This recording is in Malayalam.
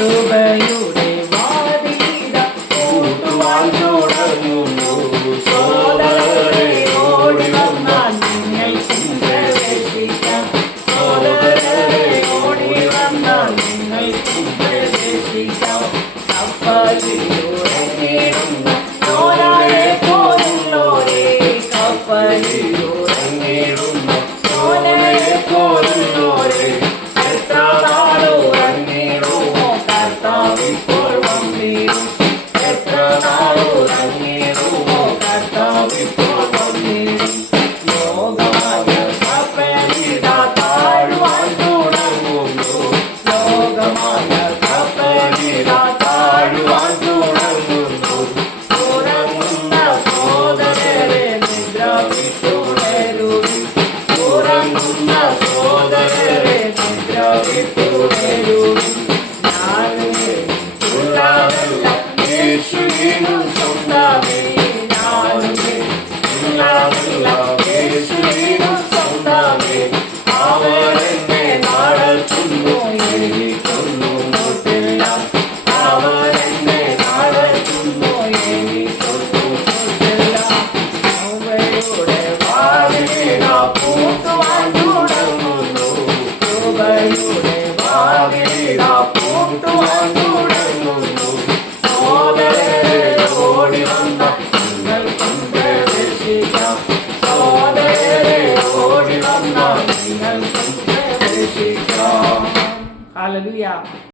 കൃപയുടെ വാതിലിത കൂട്ടുവാൻ തുടങ്ങുന്നു. സോദരരെ ഓടി വന്നാൽ നിങ്ങൾക്കും പ്രവേശിക്കാം. സോദരരെ ഓടി വന്നാൽ നിങ്ങൾക്കും പ്രവേശിക്കാം. കപ്പലിലുറങ്ങിടുന്ന നോരായെ പോലുള്ളോരേ, കപ്പലിലുറങ്ങിടുന്ന നോരായെ പോലുള്ളോരേ, എത്ര നാളുറങ്ങിടുമോ കർത്താവിപ്പോൾ വന്നിടും. എത്ര നാളുറങ്ങിടുമോ കർത്താവിപ്പോൾ വന്നിടും. ലോകമായ കപ്പലിതാ താഴുവാൻ തുടങ്ങുന്നു. ലോകമായ കപ്പലിതാ താഴുവാൻ തുടങ്ങുന്നു. ഉറങ്ങുന്ന സോദരരെ നിദ്ര വിട്ടുണരുവിൻ. ഉറങ്ങുന്ന സോദരരെ നിദ്ര വിട്ടുണരുവിൻ. ഞാനുള്ളതല്ല യേശുവിനും സ്വന്തമേ. ഞാനുള്ളതല്ല യേശുവിനും സ്വന്തമേ. അവരെന്നെ നടത്തുന്നു, എനിക്കൊന്നും നോട്ടില്ല. അവരെന്നെ നടത്തുന്നു, എനിക്കൊന്നും നോട്ടില്ല. കൃപയുടെ വാതിലിതാ പൂട്ടുവാൻ തുടങ്ങുന്നു. കൃപയുടെ വാതിലിതാ പൂട്ടുവാൻ തുടങ്ങുന്നു. സോദരരെ ഓടി വന്ന നിങ്ങൾക്കും പ്രവേശിക്കാം. സോദരരെ ഓടി വന്ന നിങ്ങൾക്കും പ്രവേശിക്കാം. ഹല്ലേലൂയ.